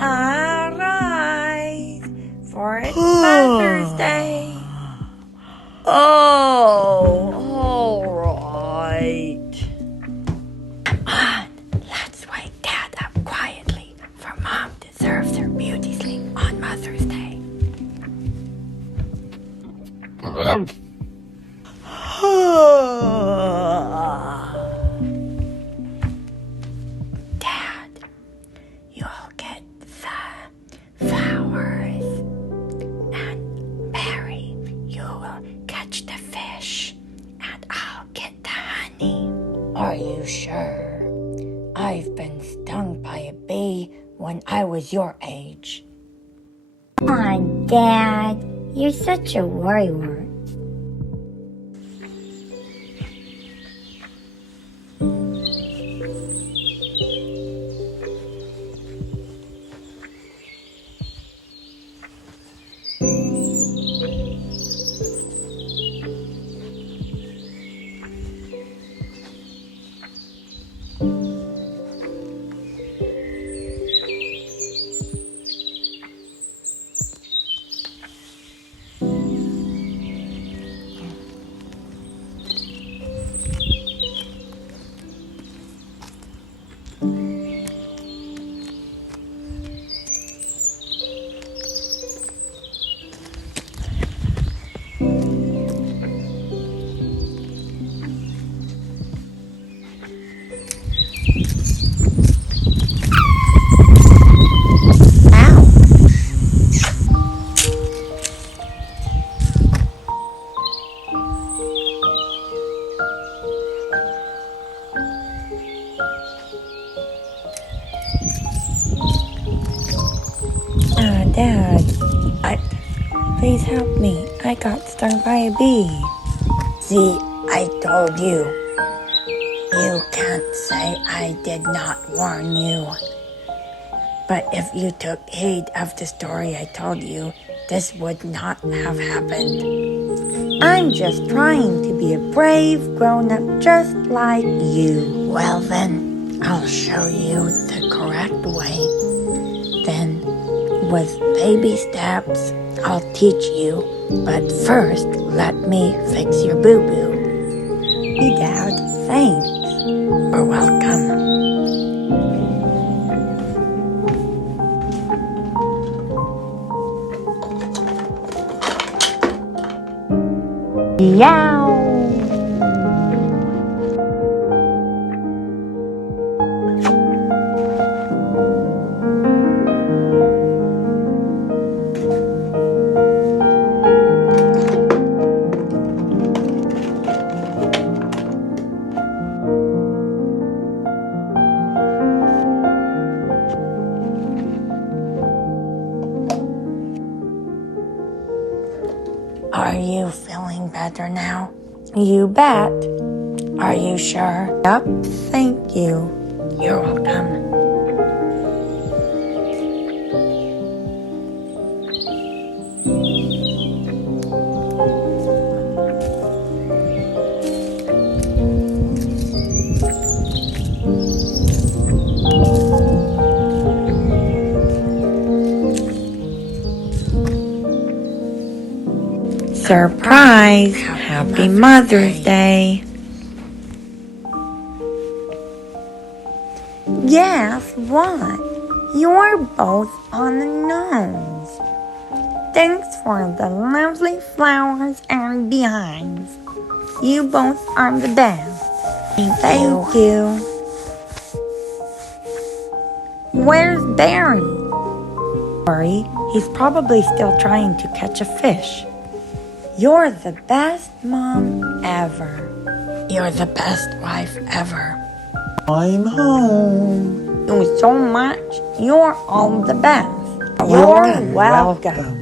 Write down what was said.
Alright, for it's Mother's Day. Oh, all right. Let's wake Dad up quietly, for Mom deserves her beauty sleep on Mother's Day. Dad, you'll get the flowers, and Mary, you will catch the fish, and I'll get the honey. Are you sure? I've been stung by a bee when I was your age. Come on, Dad. You're such a worrywart. Dad, please help me. I got stung by a bee. See, I told you. You can't say I did not warn you. But if you took heed of the story I told you, this would not have happened. I'm just trying to be a brave grown-up just like you. Well then, I'll show you the correct way. Then, with baby steps, I'll teach you. But first, let me fix your boo-boo. Hey, Dad, thanks. You're welcome. Yow! Are you feeling better now? You bet. Are you sure? Yep, thank you. You're welcome. Surprise! Happy Mother's Day. Guess what? You're both on the nose. Thanks for the lovely flowers and behinds. You both are the best. Thank you. Where's Barry? Sorry, he's probably still trying to catch a fish. You're the best mom ever. You're the best wife ever. I'm home. You so much. You're all the best. You're welcome. welcome.